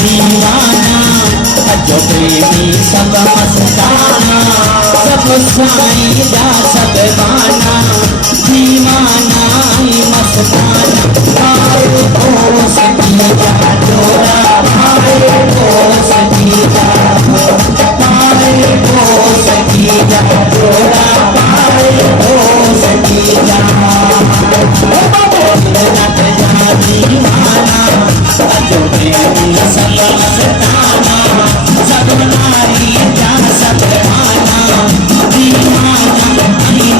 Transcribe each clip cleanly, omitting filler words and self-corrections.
दीवाना अजो प्रेमी सब मस्ताना सब साईं जा सब बाना दीवाना मस्ताना आए ओ सखीजा जोड़ा आए ओ सखीजा आए ओ सखीजा जोड़ा आए ओ सखीजा दीवाना अजो प्रेमी सब मस्ताना सब नारी जा सब बाना दीवाना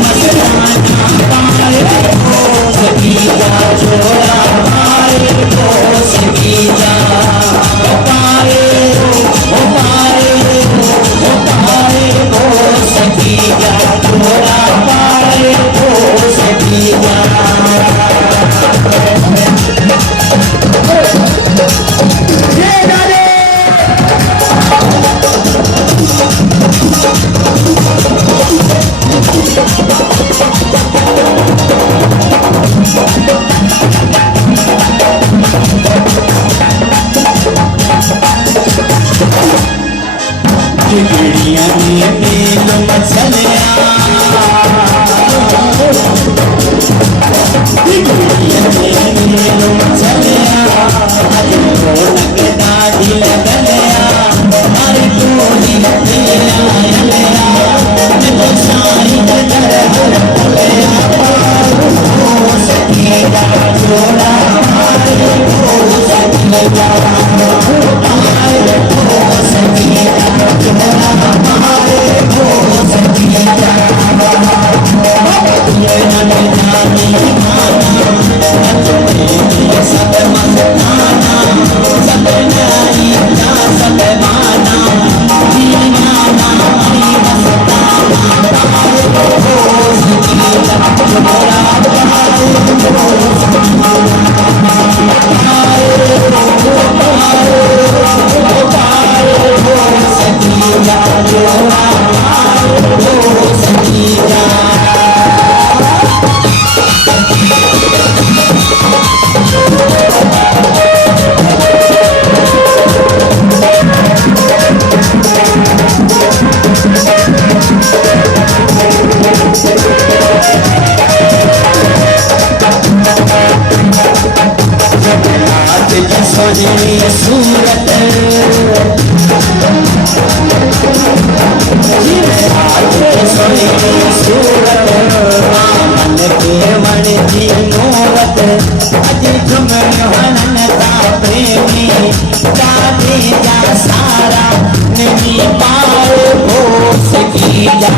मस्ताना पाए ओ सखीजा जोड़ा पाए ओ सखीजा पाए ओ पाए ओ पाए ओ सखीजा जोड़ा पाए ओ सखीजा बिगड़िया में मेल मचलिया बिगड़िया में मेल मचलिया अरे रौनक दाढ़ी लगलिया अरे कोली लगलिया तो साई नजर हर बोलिया ओ सखीजा जोड़ा आए ओ सखीजा आए ओ सखीजा जोड़ा आए ओ सखीजा ये नन जानी माना सब मस्ताना सब नारी जा सब बाना दीवाना मस्ताना आए ओ सखीजा जोड़ा सोनी सूरत सोनी सूरत मन के मन जी मोहत अज तुम हनन का प्रेमी जाने जा सारा नहीं पाओ हो सकी जा